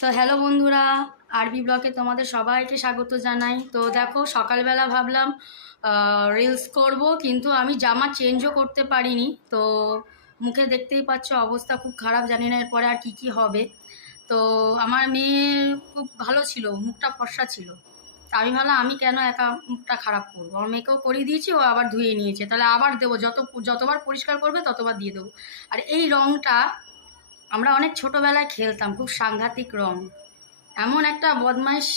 তো হ্যালো বন্ধুরা, আরবি ব্লগে তোমাদের সবাইকে স্বাগত জানাই। তো দেখো, সকালবেলা ভাবলাম রিলস করব, কিন্তু আমি জামা চেঞ্জও করতে পারিনি। তো মুখে দেখতেই পাচ্ছ অবস্থা খুব খারাপ, জানি না এরপরে আর কি হবে। তো আমার মেয়ে খুব ভালো ছিল, মুখটা ফর্সা ছিল। তা আমি ভাবলাম আমি কেন একা মুখটা খারাপ করবো, আমার মেয়েকেও করিয়ে দিয়েছি, ও আবার ধুয়ে নিয়েছে, তাহলে আবার দেবো, যতবার পরিষ্কার করবে ততবার দিয়ে দেবো। আর এই রঙটা আমরা অনেক ছোটোবেলায় খেলতাম, খুব সাংঘাতিক রং। এমন একটা বদমাইশ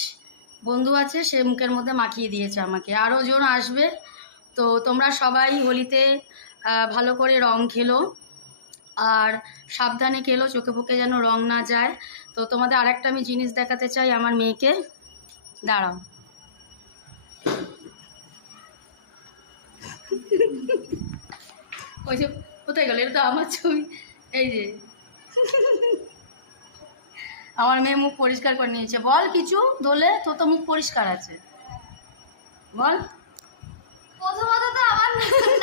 বন্ধু আছে, সে মুখের মধ্যে মাখিয়ে দিয়েছে আমাকে। আরও জন আসবে। তো তোমরা সবাই হোলিতে ভালো করে রং খেলো, আর সাবধানে খেলো, চোখে ফোকে যেন রং না যায়। তো তোমাদের আরেকটা আমি জিনিস দেখাতে চাই আমার মেয়েকে। দাঁড়াও, ওই যে কোথায় গেল, এটা তো আমার ছবি। এই যে আমার মেয়ে মুখ পরিষ্কার করে নিয়েছে। বল কিছু, দোলে তোর তো মুখ পরিষ্কার আছে, বল। প্রথমত তো আমার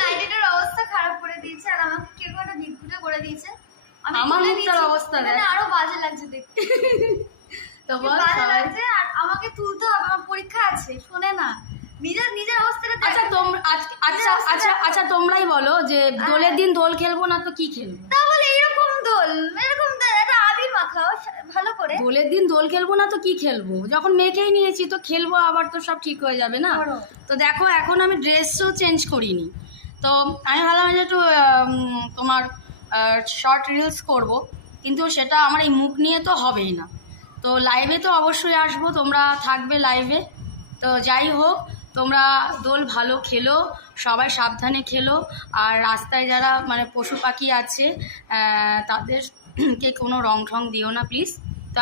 নাইটের অবস্থা খারাপ করে দিয়েছে, আর আমাকে কেউ একটা বিদ্যুটে করে দিয়েছে। আমার মুখটার অবস্থা মানে আরো বাজে লাগছে দেখতে। তো বল, বাজে লাগছে, আর আমাকে তুলতে হবে, আমার পরীক্ষা আছে। শোনে না, নিজের অবস্থাটা। আচ্ছা তোমরা আচ্ছা তোমরাই বলো যে দোলের দিন দোল খেলবো না তো কি খেলবো? তাহলে এরকম দোল একটা আবির মাখাও ভালো করে। দোলের দিন দোল খেলবো না তো কি খেলবো? যখন মেয়েকেই নিয়েছি তো খেলবো, আবার তো সব ঠিক হয়ে যাবে না। তো দেখো, এখন আমি ড্রেসও চেঞ্জ করিনি। তো আমি ভাবলাম যে একটু তোমার শর্ট রিলস করব, কিন্তু সেটা আমার এই মুখ নিয়ে তো হবেই না। তো লাইভে তো অবশ্যই আসবো, তোমরা থাকবে লাইভে। তো যাই হোক, তোমরা দোল ভালো খেলো, সবাই সাবধানে খেলো। আর রাস্তায় যারা মানে পশু পাখি আছে তাদেরকে কোনো রং ঠং দিও না প্লিজ। তো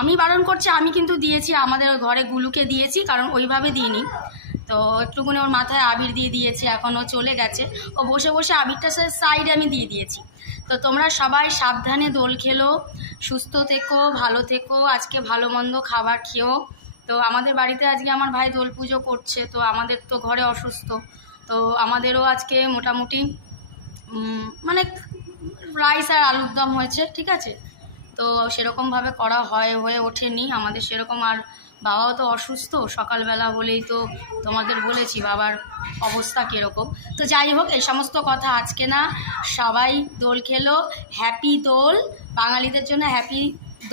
আমি বারণ করছি, আমি কিন্তু দিয়েছি, আমাদের ঘরে গুলুকে দিয়েছি, কারণ ওইভাবে দিইনি। তো একটুকুনি ওর মাথায় আবির দিয়ে দিয়েছি, এখন ও চলে গেছে, ও বসে বসে আবিরটা সাইডে আমি দিয়ে দিয়েছি। তো তোমরা সবাই সাবধানে দোল খেলো, সুস্থ থেকো, ভালো থেকো, আজকে ভালো মন্দ খাবার খেও। তো আমাদের বাড়িতে আজকে আমার ভাই দোল পুজো করছে, তো আমাদের তো ঘরে অসুস্থ, তো আমাদেরও আজকে মোটামুটি মানে রাইস আর আলুর দম হয়েছে, ঠিক আছে। তো সেরকমভাবে করা হয়ে ওঠেনি আমাদের সেরকম। আর বাবাও তো অসুস্থ, সকালবেলা বলেই তো তোমাদের বলেছি বাবার অবস্থা কীরকম। তো যাই হোক, এই সমস্ত কথা আজকে না, সবাই দোল খেলো, হ্যাপি দোল, বাঙালিদের জন্য হ্যাপি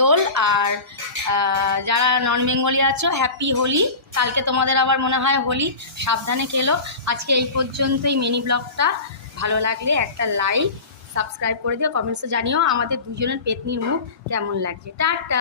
দোল। আর যারা নন বেঙ্গলি আছো, হ্যাপি হোলি। কালকে তোমাদের আবার মনে হয় হোলি, সাবধানে খেলো। আজকে এই পর্যন্তই মিনি ব্লগটা। ভালো লাগলে একটা লাইক, সাবস্ক্রাইব করে দিও, কমেন্টসে জানিও আমাদের দুজনের পেতনির মুখ কেমন লাগছে। টাটা।